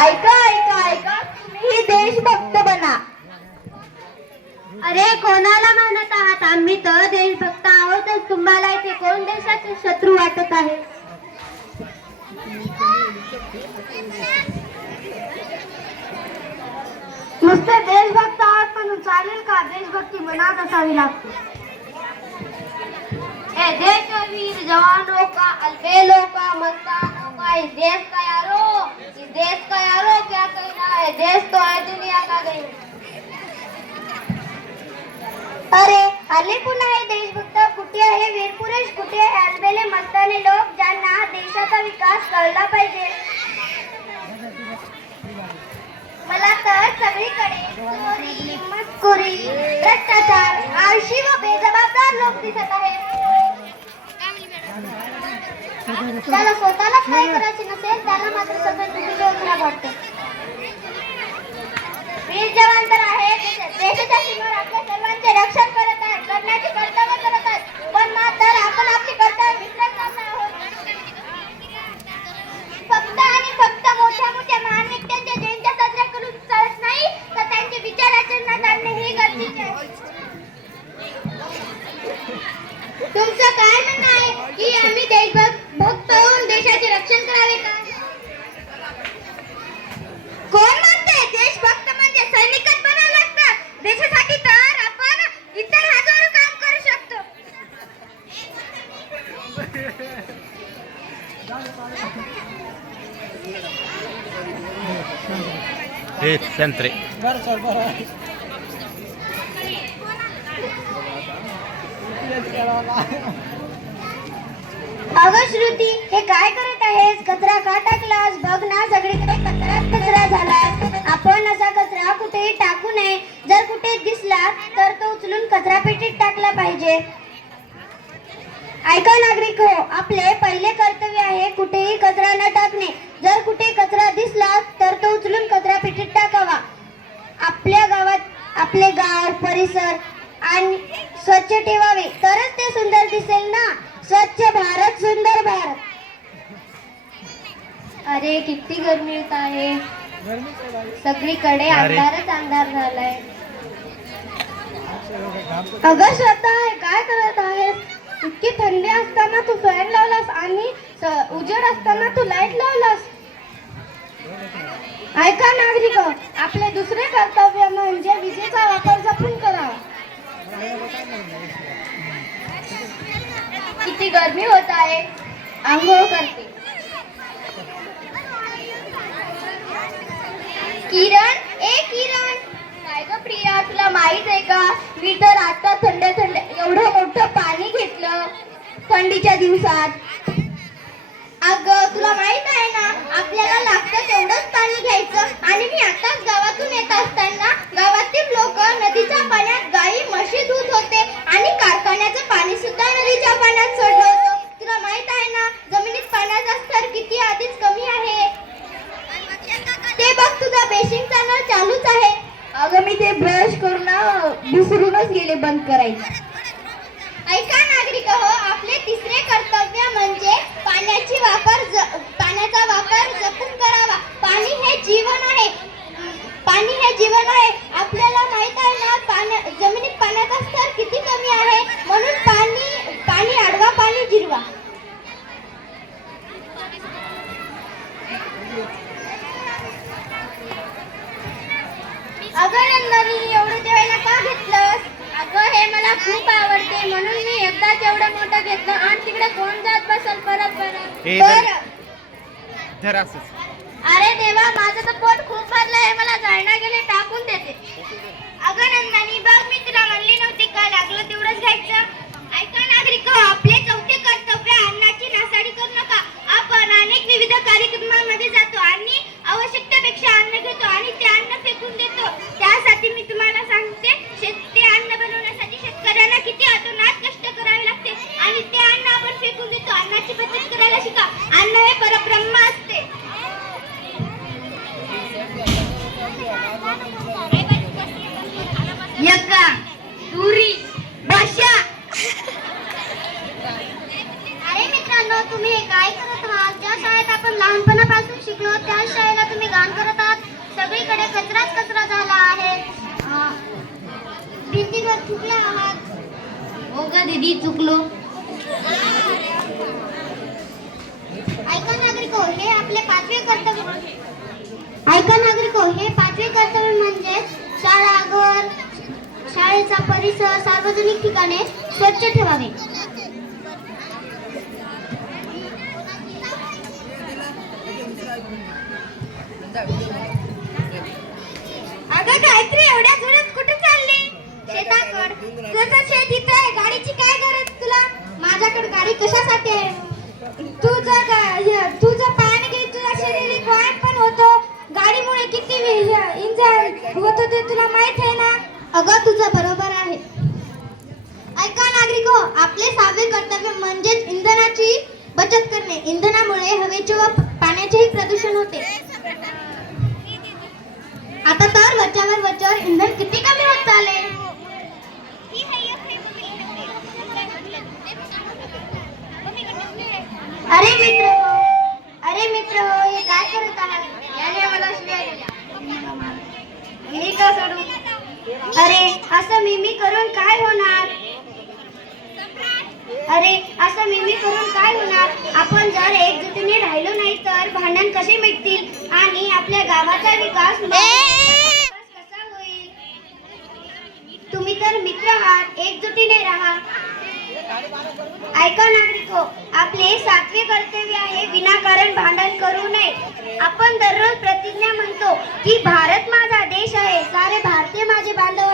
ऐका ऐका ऐका. तुम्ही देशभक्त बना. अरे कोणाला म्हणत आहात? आम्ही तर देशभक्त आहोतच तुम्हाला इथे कोण देशाचे शत्रू वाटत आहे? नुसते देशभक्त आहात म्हणून चालेल का? देशभक्ती मनात असावी लागते. ए देशवीर जवानों का अलबेलों का मस्तानों का इस देश का देश का यारो क्या कहना है देश तो है दुनिया का गई अरे आले पुन्हा हे देशभक्त कुठे आहे? वीरपुरुष कुठे आहे? अलबेले मस्ताने लोक ज्यांना देशाचा विकास कळला पाहिजे. मला तर सगळीकडे चोरी मस्कुरी भ्रष्टाचार आळशी व बेजबाबदार लोक दिसत आहेत. त्याला स्वतःला काही करायची नसेल त्याला मात्र सतत दुसरी योजना वाटते वीर जवान तर आहे देशाच्या सीमेवर आपल्या सर्वांचे रक्षण करत आहेत. करण्याचे कर्तव्य करत आहेत पण मात्र आपण आपली कर्तव्य विसरत जात आहोत फक्त आणि फक्त मोठ्या मोठ्या महान व्यक्त्यांच्या जयंत्या साजऱ्या करून चालत नाही तर त्यांचे विचार आचरणात आणणे हे गरजेचे आहे तुमचं काय म्हणणं आहे की आम्ही देशभक्त होऊन देशाचे रक्षण करावे का कोण म्हणते देशभक्त म्हणजे सैनिकच बनावं लागतं देशासाठी तर आपण इतर हजारो काम करू शकतो हे संत्रे. अगं श्रुती हे काय करत आहेस? कचरा का टाकलास? बघ ना सगळीकडे कचराच कचरा झालाय. आपण असा कचरा कुठेही टाकू नये. जर कुठे दिसला तर तो उचलून कचरा पेटीत टाकला पाहिजे. ऐका नागरिक हो आपले पहिले कर्तव्य आहे कुठेही कचरा न टाकणे. जर कुठे कचरा दिसला तर तो उचलून कचरा पेटीत टाकावा. आपल्या गावात आपले गाव परिसर आणि स्वच्छ ठेवावे. तरच ते सुंदर दिसेल ना? स्वच्छ भारत सुंदर भारत. अरे किती गरमी येत आहे. सगळीकडे. अंधारच अंधार झालाय. अगं आहे. काय करत आहेस? इतकी थंडी असताना तू फॅन लावलास आणि उजेड असताना तू लाइट लावलास. ऐका नागरिक आपले दुसरे कर्तव्य म्हणजे विजेचा वापर जपून करा. किती गर्मी होत आहे. आंघोळ करते. किरण ए किरण. काय ग प्रिया तुला माहीत आहे का? मी तर आता थंड थंडीच्या दिवसात. अगं तुला माहीत आहे ना आपल्याला लागतं तेवढंच पाणी घ्यायचं. आणि मी आताच गावातून येत असताना गावातील लोक नदीच्या पाण्यात गाई म्हशी धुत होते. आणि कारखान्याचं पाणी सुद्धा नदीच्या पाण्यात सोडलं होतं. तुला माहीत आहे ना जमिनीत पाण्याचा स्तर किती आधीच कमी आहे? ते बघ तुझा बेसिंगचा नळ चालूच आहे. अगं मी ते ब्रश करून विसरूनच गेले बंद करायचं ऐका नागरिक हो आपले तिसरे कर्तव्य म्हणजे पाण्याची वापर पाण्याचा वापर जपून करावा. पाणी हे जीवन आहे. पाणी हे जीवन आहे. आपल्याला माहीत आहे ना पाण्या जमिनीत पाण्याचा स्तर किती कमी आहे? म्हणून पाणी पाणी अडवा पाणी जिरवा. अगं नंदनी एवढं जेवायला का घेतलंस? अगं हे मला खूप आवडते. म्हणून मी एकदाच एवढं मोठं घेतलं आणि तिकडे कोण जात बसल? परत परत. हे धर. बरं. धर असंच. अरे देवा माझं तुम्ही काय करत आहात? ज्या शाळेत आपण लहानपणापासून शिकलो त्या शाळेला तुम्ही घाण करत आहात. सगळीकडे कचराच कचरा झाला आहे. भिंतीवर चुकला आहात. हो का दीदी? चुकलो. ऐका नागरिको हे आपले पाचवे कर्तव्य ऐका नागरिको हे पाचवे कर्तव्य म्हणजे शाळा घर शाळेचा परिसर सार्वजनिक ठिकाणे स्वच्छ ठेवावे. अगं गायत्री एवढ्या जोरात कुठे चालली? शेताकड. शेत इथं आहे. गाडीची काय गरज तुला? माझ्याकडे गाडी कशासाठी आहे? तुझं तुझं पाणी घे तुझा शरीर. व्यायाम पण होतो. गाडीमुळे किती इंजन होत ते तुला माहीत आहे ना? अगं तुझं बरोबर आहे. ऐका नागरिको हो, आपले सहावे कर्तव्य म्हणजेच इंधनाची बचत करणे. इंधनामुळे हवेचे व पाण्याचेही प्रदूषण होते. आता तर वरच्यावर वरच्यावर इंधन किती कमी होत चालले अरे मित्र हो, अरे मित्र हो हे काय करत आहात याने मला शिव्या दिल्या मी का सोडू अरे असं मिमी करून काय होणार अरे असं मिमी करून काय होणार? आपण जर एकजुटीने राहिलो नाही तर भांडण कसे मिटतील? आणि आपल्या गावाचा विकास कसा होईल? तुम्ही तर मित्र आहात एकजुटीने राहा. ऐका नागरिको आपले सातवे कर्तव्य आहे विनाकारण भांडण करू नये. आपण दररोज प्रतिज्ञा म्हणतो की भारत माझा देश आहे सारे भारतीय माझे बांधव